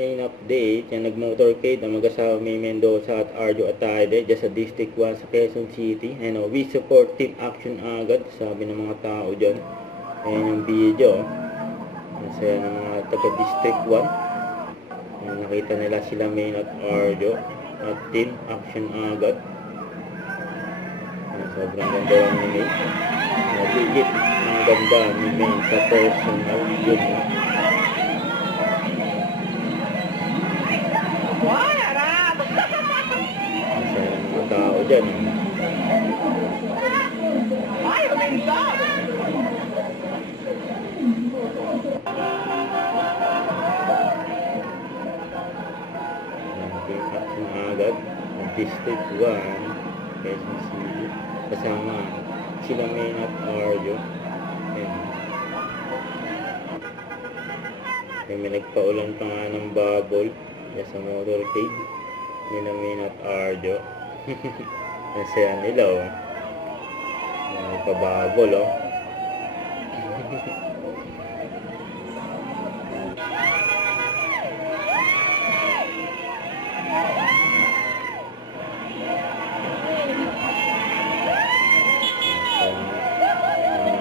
main update, yung nag-motorcade ang mag-asawa May Mendoza at Arjo Atayde dyan sa District 1 sa Quezon City. And we support team action agad, sabi ng mga tao dyan. Ayan yung video. Masaya ng mga taga-District 1. Ayan, nakita nila sila May at Arjo at team action agad. Ayan, sobrang ganda lang ni May. Nagigit ang ganda ni May sa personal yun. Masaya ng mga tao dyan. Team action agad ng District 1 Quezon City kasama sila May at Arjo. May nagpaulan pa nga ng bubble sa motorcade nila May at Arjo. Nasaya nila may pa-bubble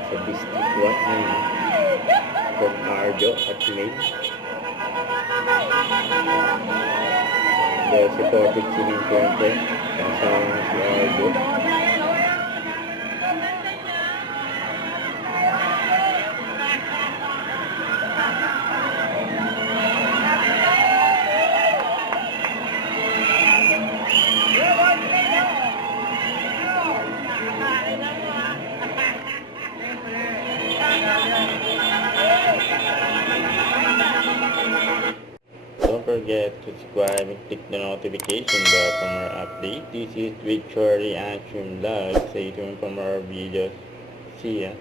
sa District 1 from Arjo at May. Dahil supported si May siyempre kasama si Arjo. Don't forget to subscribe and click the notification bell for more updates. This is Victory Action Vlog. Stay tuned for more videos. See ya.